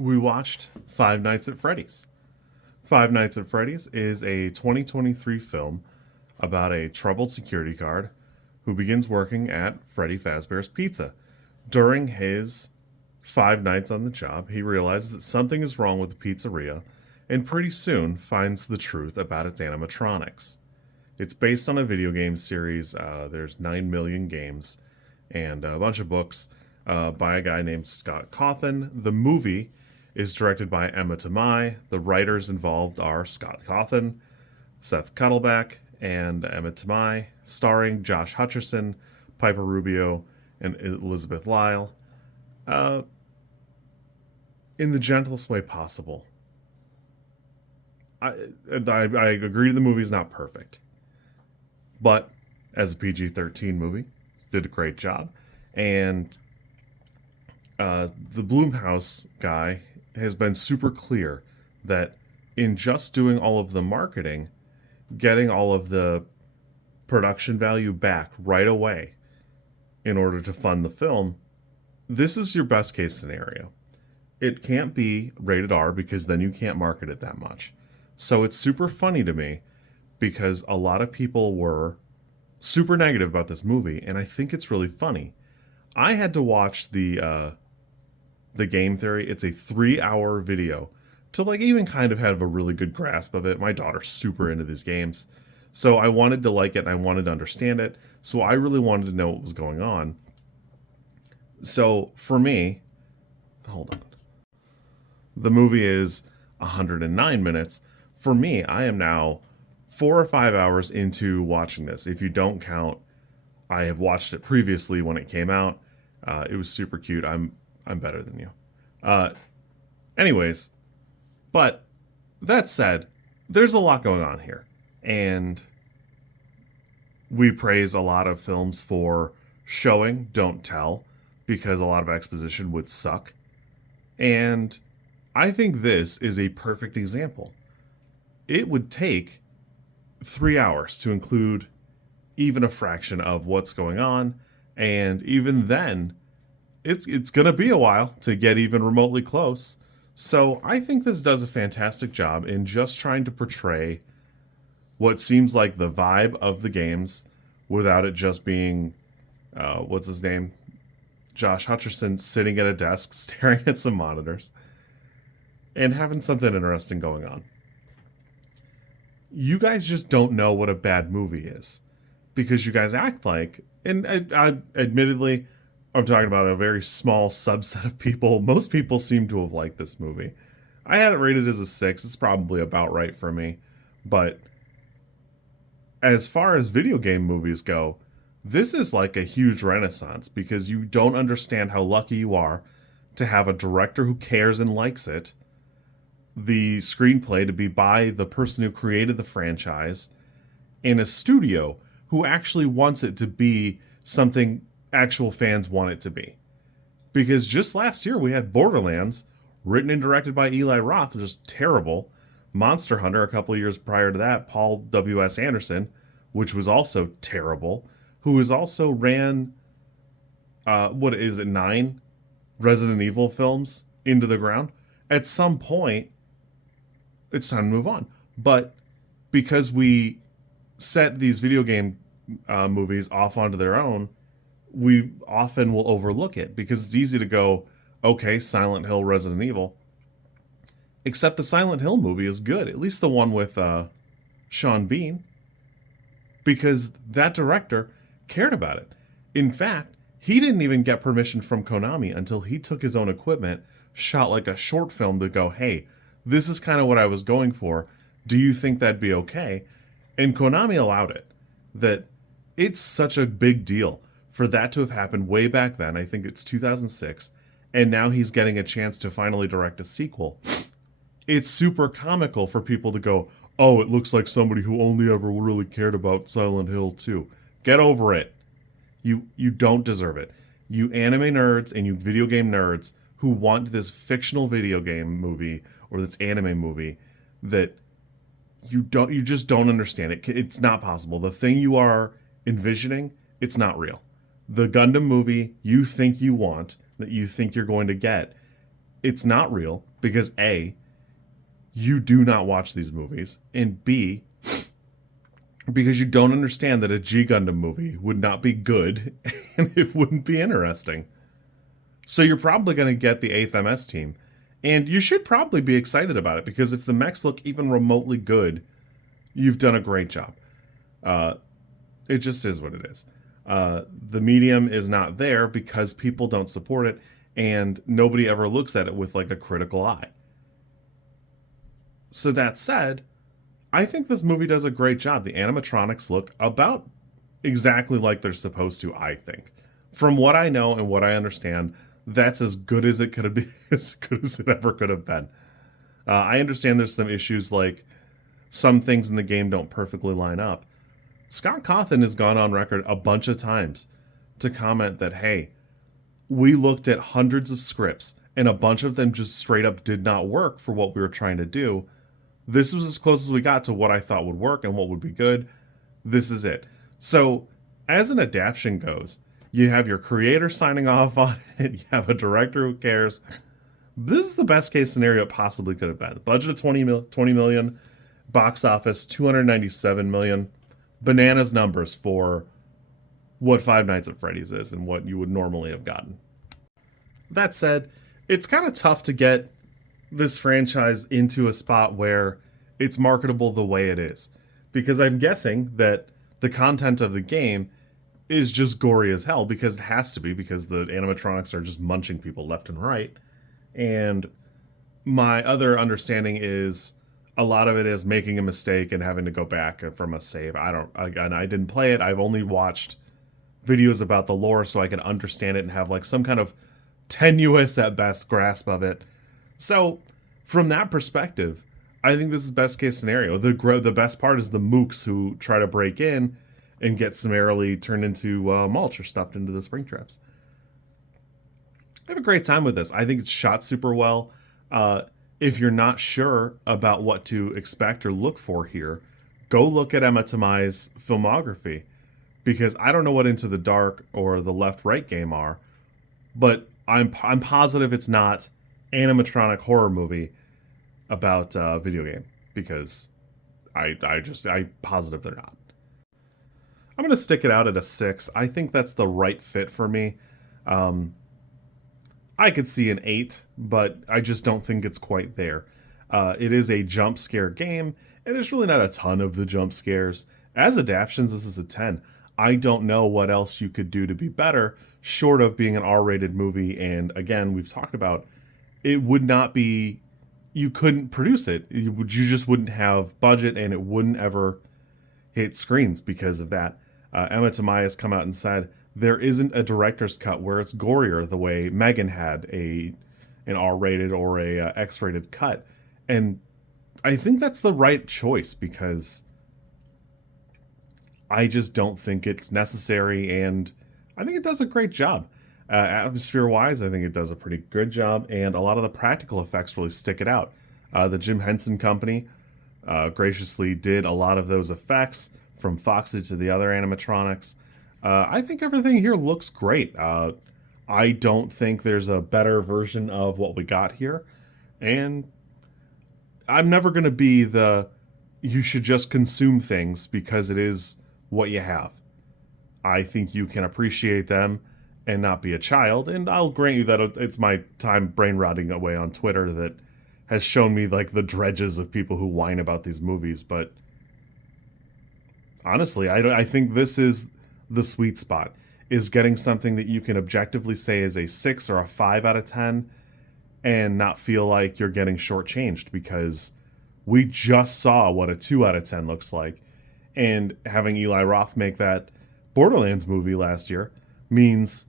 we watched Five Nights at Freddy's. Five Nights at Freddy's is a 2023 film about a troubled security guard who begins working at Freddy Fazbear's Pizza. During his 5 nights on the job, he realizes that something is wrong with the pizzeria and pretty soon finds the truth about its animatronics. It's based on a video game series. There's 9 million games and a bunch of books by a guy named Scott Cawthon. The movie is directed by Emma Tammi. The writers involved are Scott Cawthon, Seth Cuddeback, and Emma Tammi, starring Josh Hutcherson, Piper Rubio, and Elizabeth Lail. In the gentlest way possible. I agree the movie is not perfect. But as a PG-13 movie, did a great job. And the Blumhouse guy has been super clear that in just doing all of the marketing, getting all of the production value back right away in order to fund the film, this is your best case scenario. It can't be rated R because then you can't market it that much. So it's super funny to me because a lot of people were super negative about this movie, and I think it's really funny. I had to watch the game theory. It's a 3-hour video to like even kind of have a really good grasp of it. My daughter's super into these games, so I wanted to like it and I wanted to understand it. So I really wanted to know what was going on. So for me, hold on. The movie is 109 minutes. For me, I am now 4 or 5 hours into watching this. If you don't count, I have watched it previously when it came out. It was super cute. I'm better than you. Anyways, but that said, there's a lot going on here. And we praise a lot of films for showing, don't tell, because a lot of exposition would suck. And I think this is a perfect example. It would take 3 hours to include even a fraction of what's going on, and even then, it's going to be a while to get even remotely close. So I think this does a fantastic job in just trying to portray what seems like the vibe of the games without it just being, what's his name? Josh Hutcherson sitting at a desk staring at some monitors and having something interesting going on. You guys just don't know what a bad movie is because you guys act like, and I admittedly, I'm talking about a very small subset of people. Most people seem to have liked this movie. I had it rated as a 6. It's probably about right for me. But as far as video game movies go, this is like a huge renaissance because you don't understand how lucky you are to have a director who cares and likes it, the screenplay to be by the person who created the franchise, in a studio who actually wants it to be something actual fans want it to be. Because just last year we had Borderlands, written and directed by Eli Roth, which is terrible. Monster Hunter, a couple of years prior to that, Paul W.S. Anderson, which was also terrible, who has also ran, 9 Resident Evil films into the ground. At some point, it's time to move on. But because we set these video game movies off onto their own, we often will overlook it because it's easy to go, okay, Silent Hill, Resident Evil. Except the Silent Hill movie is good, at least the one with Sean Bean, because that director cared about it. In fact, he didn't even get permission from Konami until he took his own equipment, shot like a short film to go, hey, this is kind of what I was going for. Do you think that'd be okay? And Konami allowed it. That it's such a big deal for that to have happened way back then. I think it's 2006. And now he's getting a chance to finally direct a sequel. It's super comical for people to go, oh, it looks like somebody who only ever really cared about Silent Hill 2. Get over it. You don't deserve it. You anime nerds and you video game nerds who want this fictional video game movie or this anime movie that you just don't understand it. It's not possible. The thing you are envisioning, it's not real. The Gundam movie you think you want, that you think you're going to get, it's not real because A, you do not watch these movies, and B, because you don't understand that a G Gundam movie would not be good and it wouldn't be interesting. So you're probably going to get the 8th MS team. And you should probably be excited about it because if the mechs look even remotely good, you've done a great job. It just is what it is. The medium is not there because people don't support it and nobody ever looks at it with like a critical eye. So that said, I think this movie does a great job. The animatronics look about exactly like they're supposed to, I think. From what I know and what I understand, that's as good as it could have been, as good as it ever could have been. I understand there's some issues like some things in the game don't perfectly line up. Scott Cawthon has gone on record a bunch of times to comment that, hey, we looked at hundreds of scripts and a bunch of them just straight up did not work for what we were trying to do. This was as close as we got to what I thought would work and what would be good. This is it. So, as an adaptation goes, you have your creator signing off on it, you have a director who cares. This is the best case scenario it possibly could have been. Budget of 20 million, box office 297 million. Bananas numbers for what Five Nights at Freddy's is and what you would normally have gotten. That said, it's kind of tough to get this franchise into a spot where it's marketable the way it is. Because I'm guessing that the content of the game is just gory as hell, because it has to be, because the animatronics are just munching people left and right. And my other understanding is a lot of it is making a mistake and having to go back from a save. I didn't play it. I've only watched videos about the lore so I can understand it and have like some kind of tenuous at best grasp of it. So from that perspective, I think this is best case scenario. The best part is the mooks who try to break in and get summarily turned into mulch or stuffed into the spring traps. I have a great time with this. I think it's shot super well. If you're not sure about what to expect or look for here, go look at Emma Tammi's filmography, because I don't know what Into the Dark or the Left Right game are, but I'm positive it's not animatronic horror movie about a video game, because I'm positive they're not. I'm going to stick it out at a 6. I think that's the right fit for me. I could see an 8, but I just don't think it's quite there. It is a jump scare game, and there's really not a ton of the jump scares. As adaptions, this is a 10. I don't know what else you could do to be better, short of being an R-rated movie, and again, we've talked about, it would not be, you couldn't produce it. You just wouldn't have budget, and it wouldn't ever hit screens because of that. Emma Tammi has come out and said, there isn't a director's cut where it's gorier the way Megan had an R-rated or a X-rated cut. And I think that's the right choice, because I just don't think it's necessary, and I think it does a great job. Atmosphere-wise, I think it does a pretty good job, and a lot of the practical effects really stick it out. The Jim Henson Company graciously did a lot of those effects, from Foxy to the other animatronics. I think everything here looks great. I don't think there's a better version of what we got here. And I'm never going to be you should just consume things because it is what you have. I think you can appreciate them and not be a child. And I'll grant you that it's my time brain rotting away on Twitter that has shown me like the dredges of people who whine about these movies. But honestly, I think this is the sweet spot, is getting something that you can objectively say is a 6 or a 5 out of 10 and not feel like you're getting shortchanged, because we just saw what a 2 out of 10 looks like. And having Eli Roth make that Borderlands movie last year means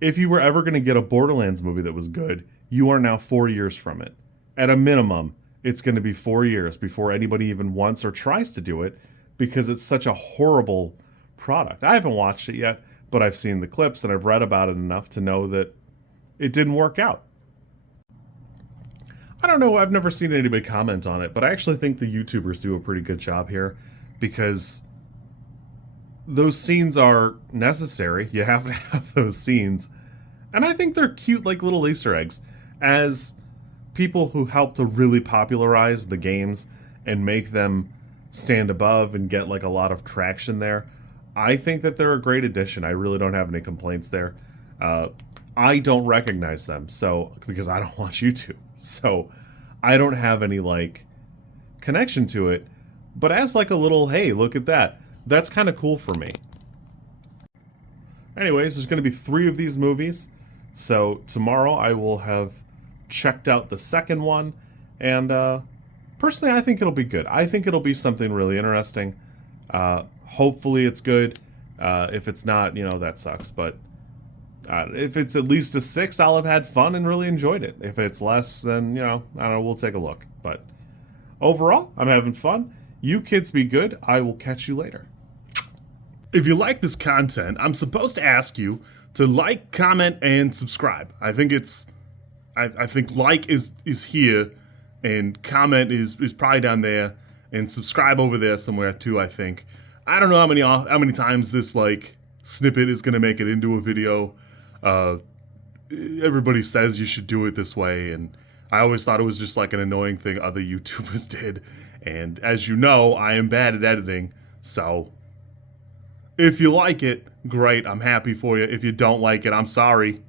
if you were ever going to get a Borderlands movie that was good, you are now 4 years from it. At a minimum, it's going to be 4 years before anybody even wants or tries to do it, because it's such a horrible product. I haven't watched it yet, but I've seen the clips and I've read about it enough to know that it didn't work out. I don't know, I've never seen anybody comment on it, but I actually think the YouTubers do a pretty good job here, because those scenes are necessary. You have to have those scenes. And I think they're cute, like little Easter eggs. As people who help to really popularize the games and make them stand above and get like a lot of traction there. I think that they're a great addition. I really don't have any complaints there. I don't recognize them, so because I don't want you to. So I don't have any like connection to it. But as like a little, hey, look at that. That's kind of cool for me. Anyways, there's going to be 3 of these movies. So tomorrow I will have checked out the second one, and personally I think it'll be good. I think it'll be something really interesting. Hopefully it's good. If it's not, you know, that sucks. But if it's at least a 6, I'll have had fun and really enjoyed it. If it's less, then, you know, I don't know, we'll take a look. But overall, I'm having fun. You kids be good. I will catch you later. If you like this content, I'm supposed to ask you to like, comment, and subscribe. I think I think like is here, and comment is probably down there, and subscribe over there somewhere too, I think. I don't know how many times this like snippet is gonna make it into a video. Everybody says you should do it this way, and I always thought it was just like an annoying thing other YouTubers did. And as you know, I am bad at editing, so if you like it, great, I'm happy for you. If you don't like it, I'm sorry.